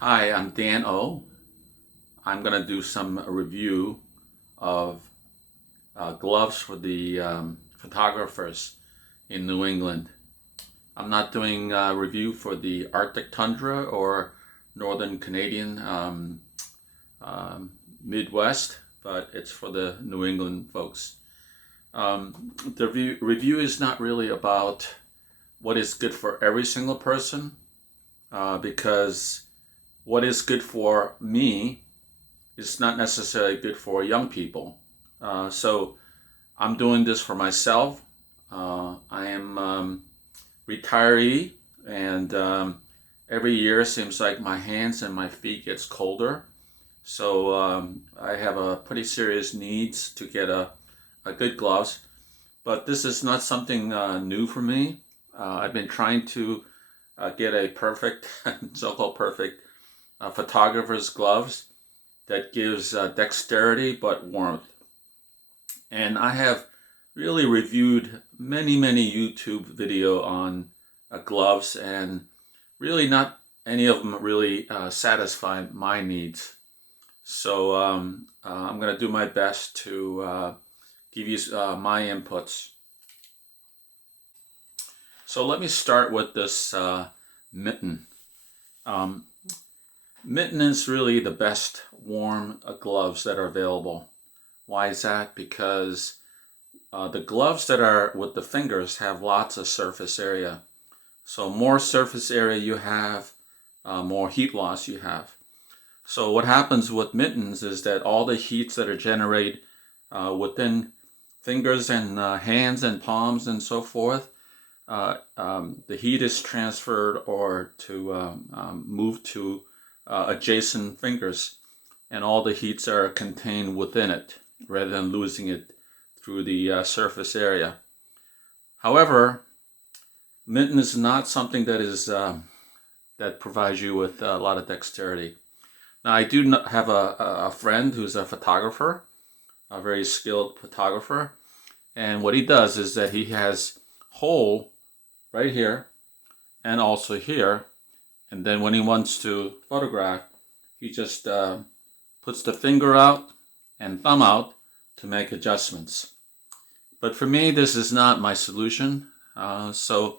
Hi, I'm Dan O. I'm going to do some review of gloves for the photographers in New England. I'm not doing a review for the Arctic tundra or Northern Canadian Midwest, but it's for the New England folks. The review is not really about what is good for every single person, because what is good for me is not necessarily good for young people. So I'm doing this for myself. I am retiree, and every year it seems like my hands and my feet gets colder. So I have a pretty serious needs to get a good gloves. But this is not something new for me. I've been trying to get a perfect, so-called perfect photographer's gloves that gives dexterity but warmth. And I have really reviewed many YouTube video on gloves, and really not any of them really satisfy my needs. So I'm going to do my best to give you my inputs. So let me start with this mitten. Mitten is really the best warm gloves that are available. Why is that? Because the gloves that are with the fingers have lots of surface area. So more surface area you have, more heat loss you have. So what happens with mittens is that all the heats that are generated within fingers and hands and palms and so forth, the heat is transferred or to move to adjacent fingers, and all the heats are contained within it rather than losing it through the surface area. However, mitten is not something that is that provides you with a lot of dexterity. Now, I do have a friend who's a photographer, a very skilled photographer, and what he does is that he has hole right here and also here, and then when he wants to photograph, he just puts the finger out and thumb out to make adjustments. But for me, this is not my solution, so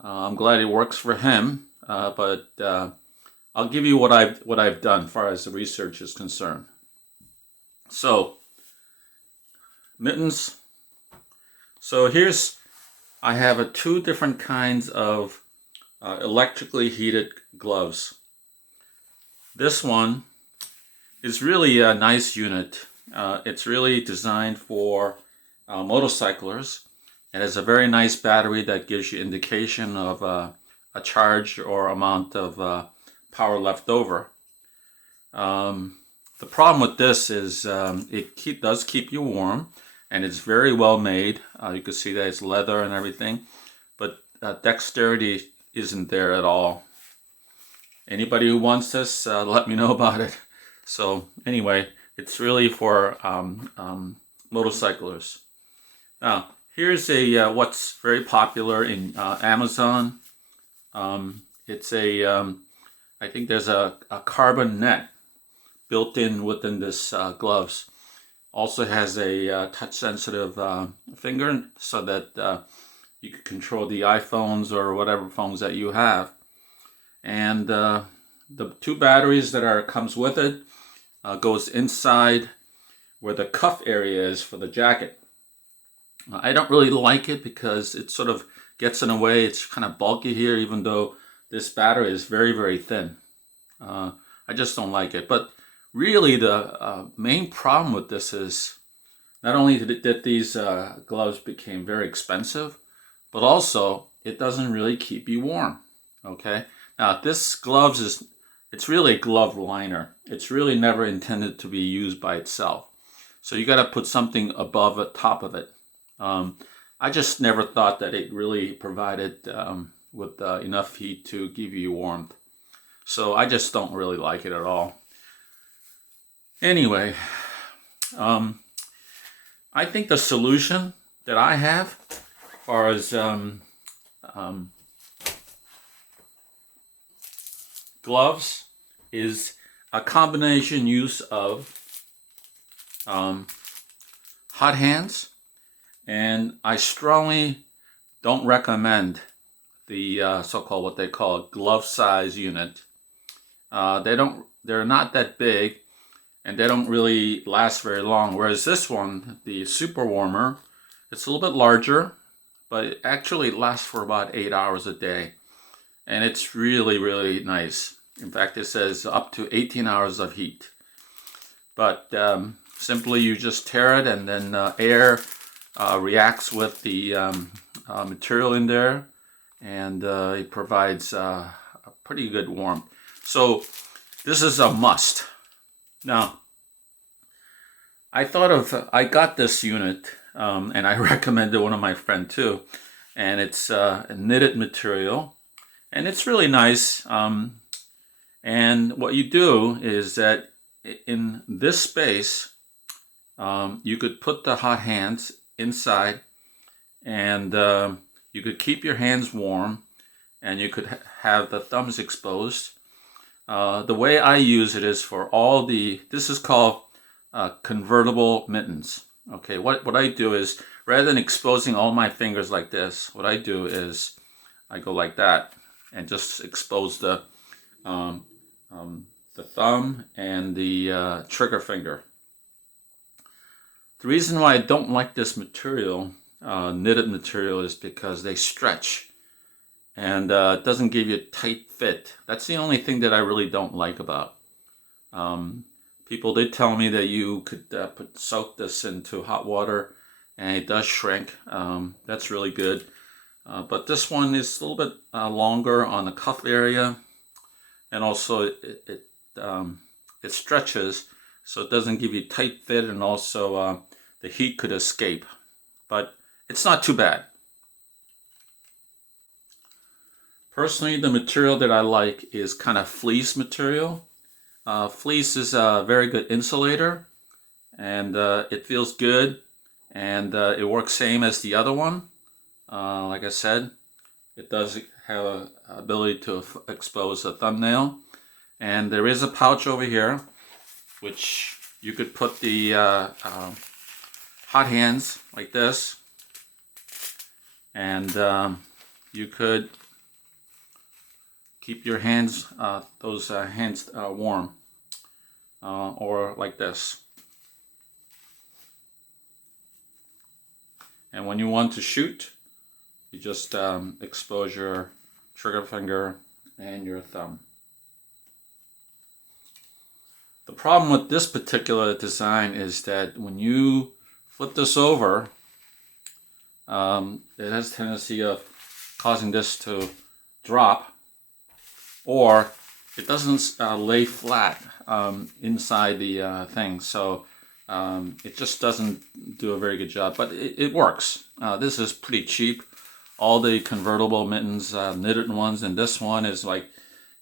I'm glad it works for him, but I'll give you what I've done as far as the research is concerned. So, mittens. So I have two different kinds of electrically heated gloves. This one is really a nice unit. It's really designed for motorcyclers. It has a very nice battery that gives you indication of a charge or amount of power left over. The problem with this is it does keep you warm, and it's very well made. You can see that it's leather and everything, but dexterity isn't there at all. Anybody who wants this, let me know about it. So anyway, it's really for motorcyclists. Now, here's a what's very popular in Amazon. It's I think there's a carbon net built in within this gloves. Also has a touch-sensitive finger, so that you can control the iPhones or whatever phones that you have. And the two batteries that comes with it goes inside where the cuff area is for the jacket. I don't really like it because it sort of gets in the way. It's kind of bulky here, even though this battery is very thin. I just don't like it. But really, the main problem with this is not only that these gloves became very expensive, but also it doesn't really keep you warm. Okay. Now, this gloves it's really a glove liner. It's really never intended to be used by itself. So you got to put something above it, top of it. I just never thought that it really provided with enough heat to give you warmth. So I just don't really like it at all. Anyway, I think the solution that I have, as far as gloves is a combination use of hot hands, and I strongly don't recommend the so-called what they call glove size unit. They're not that big, and they don't really last very long. Whereas this one, the super warmer, it's a little bit larger, but it actually lasts for about 8 hours a day, and it's really, really nice. In fact, it says up to 18 hours of heat. But simply you just tear it, and then air reacts with the material in there, and it provides a pretty good warmth. So this is a must. Now, I got this unit, and I recommended one of my friend too, and it's a knitted material, and it's really nice. And what you do is that in this space, you could put the hot hands inside, and you could keep your hands warm, and you could have the thumbs exposed. The way I use it is for this is called convertible mittens. Okay, what I do is, rather than exposing all my fingers like this, what I do is I go like that and just expose the thumb and the trigger finger. The reason why I don't like this material, knitted material, is because they stretch, and it doesn't give you a tight fit. That's the only thing that I really don't like about. People did tell me that you could soak this into hot water, and it does shrink. That's really good. But this one is a little bit longer on the cuff area, and also it stretches, so it doesn't give you tight fit, and also the heat could escape. But it's not too bad. Personally, the material that I like is kind of fleece material. Fleece is a very good insulator, and it feels good, and it works same as the other one. Like I said, it does have an ability to expose a thumbnail, and there is a pouch over here which you could put the hot hands like this, and you could keep your hands, hands warm, or like this. And when you want to shoot, you just expose your trigger finger and your thumb. The problem with this particular design is that when you flip this over, it has a tendency of causing this to drop, or it doesn't lay flat inside the thing, so it just doesn't do a very good job, but it works. This is pretty cheap. All the convertible mittens, knitted ones, and this one is like,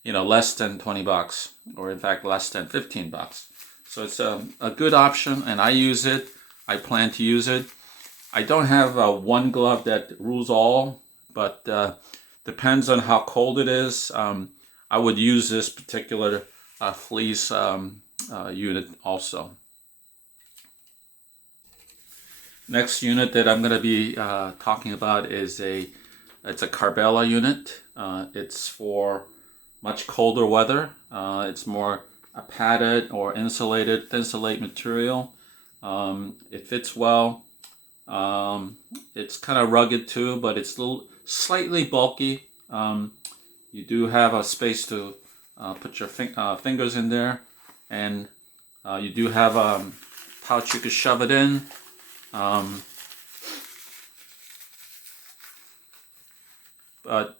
less than 20 bucks, or in fact less than 15 bucks. So it's a good option, and I use it. I plan to use it. I don't have one glove that rules all, but depends on how cold it is. I would use this particular fleece unit also. Next unit that I'm going to be talking about is it's a Carbela unit. It's for much colder weather. It's more a padded or insulated, thin insulate material. It fits well. It's kind of rugged too, but it's slightly bulky. You do have a space to put your fingers in there, and you do have a pouch you could shove it in. But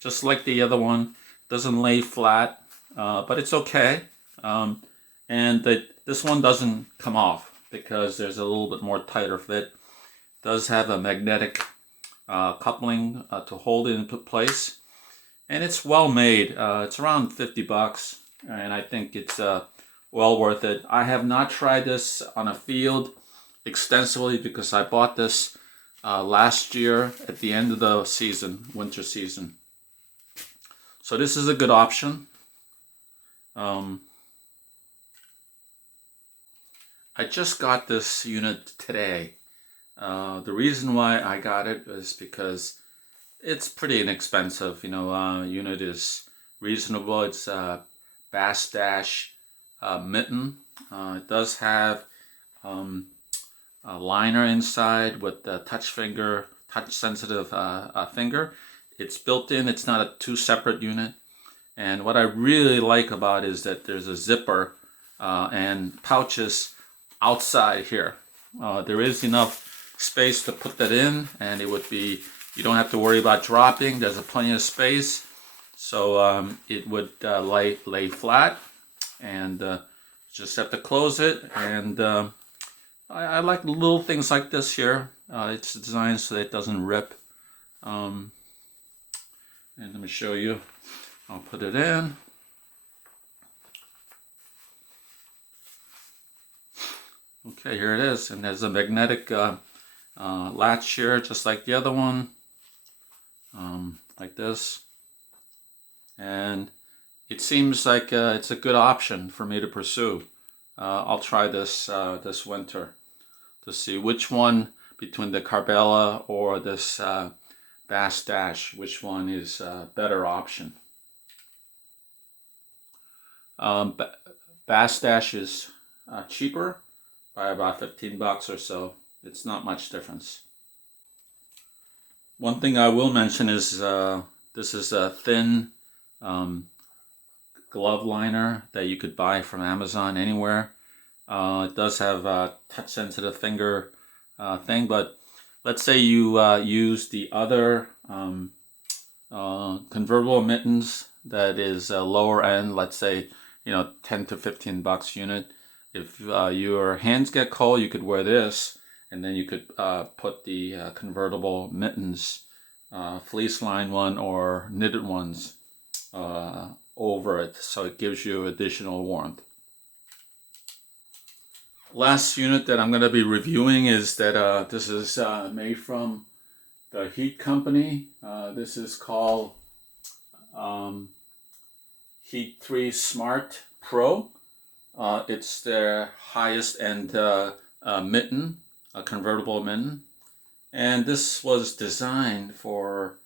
just like the other one, doesn't lay flat, but it's okay. And this one doesn't come off because there's a little bit more tighter fit. It does have a magnetic coupling to hold it into place, and it's well made. It's around 50 bucks, and I think it's well worth it. I have not tried this on a field extensively because I bought this last year at the end of the season, winter season. So this is a good option, I just got this unit today. The reason why I got it is because it's pretty inexpensive. Unit is reasonable. It's a 𝐏𝐴𝐴 mitten. It does have a liner inside with the touch sensitive finger. It's built in. It's not a two separate unit. And what I really like about it is that there's a zipper and pouches outside here. There is enough space to put that in, and it would be, you don't have to worry about dropping. There's plenty of space, so it would lay flat, and just have to close it. And I like little things like this here. It's designed so that it doesn't rip. And let me show you. I'll put it in. Okay, here it is, and there's a magnetic latch here, just like the other one, like this. And it seems like it's a good option for me to pursue. I'll try this this winter to see which one between the Carbela or this 𝐵𝐴𝐴, which one is a better option. 𝐵𝐴𝐴 is cheaper by about $15 or so. It's not much difference. One thing I will mention is this is a thin glove liner that you could buy from Amazon anywhere. It does have a touch sensitive finger thing, but let's say you use the other convertible mittens that is lower end, let's say 10 to $15 unit. If your hands get cold, you could wear this, and then you could put the convertible mittens, fleece lined one or knitted ones, over it, so it gives you additional warmth. Last unit that I'm going to be reviewing is that this is made from the Heat company. This is called 𝐏𝐡𝐨𝐿 Smart Pro. It's their highest end mitten, a convertible mitten. And this was designed for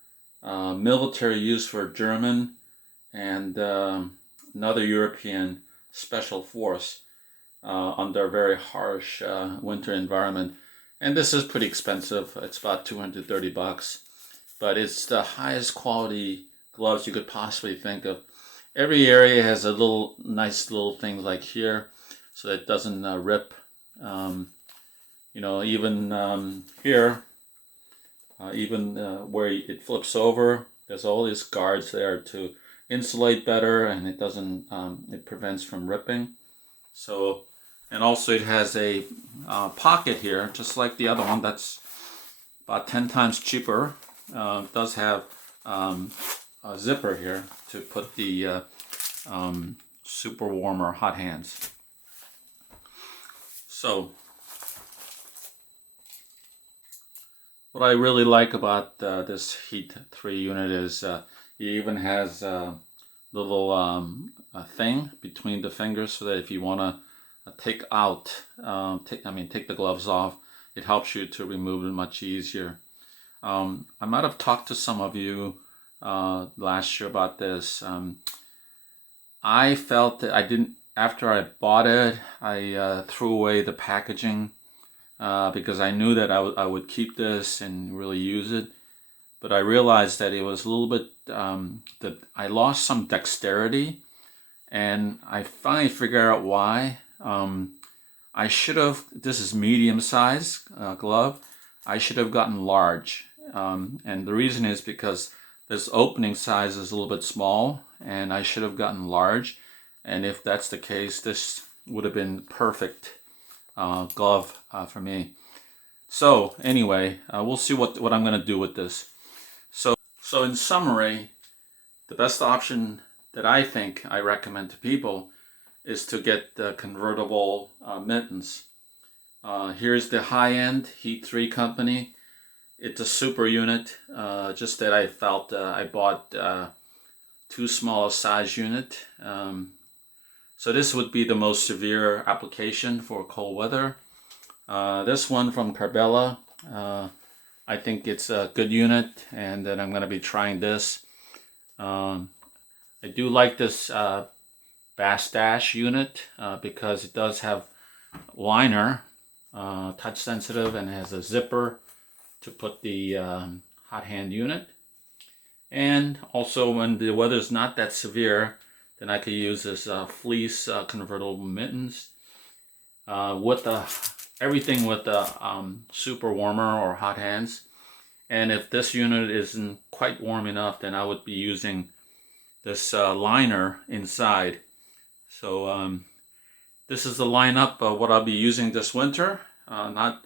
military use for German and another European special force under a very harsh winter environment. And this is pretty expensive. It's about $230, but it's the highest quality gloves you could possibly think of. Every area has a nice little thing like here, so that it doesn't rip. Even here, even where it flips over, there's all these guards there to insulate better, and it doesn't. It prevents from ripping. So, and also it has a pocket here, just like the other one. That's about 10 times cheaper. It does have a zipper here to put the super warm or hot hands. So what I really like about this 𝐏𝐡3 unit is it even has a little thing between the fingers, so that if you want to take the gloves off, it helps you to remove it much easier. I might have talked to some of you last year about this. I felt that after I bought it, I threw away the packaging because I knew that I would keep this and really use it. But I realized that it was a little bit, that I lost some dexterity, and I finally figured out why. I should have, this is medium size glove, I should have gotten large. And the reason is because this opening size is a little bit small, and I should have gotten large. And if that's the case, this would have been perfect glove for me. So anyway, we'll see what I'm going to do with this. So in summary, the best option that I recommend to people is to get the convertible mittens. Here's the high-end 𝐏𝐡3 company. It's a super unit, just that I felt I bought too small a size unit. So this would be the most severe application for cold weather. This one from Carbela, I think it's a good unit, and then I'm going to be trying this. I do like this Bass Dash unit because it does have liner, touch sensitive, and has a zipper to put the hot hand unit. And also when the weather's not that severe, then I could use this Fleece Convertible Mittens with everything with the super warmer or hot hands. And if this unit isn't quite warm enough, then I would be using this liner inside. So this is the lineup of what I'll be using this winter. Not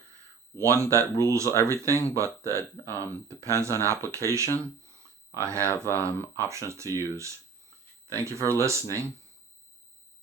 one that rules everything, but that depends on application. I have options to use. Thank you for listening.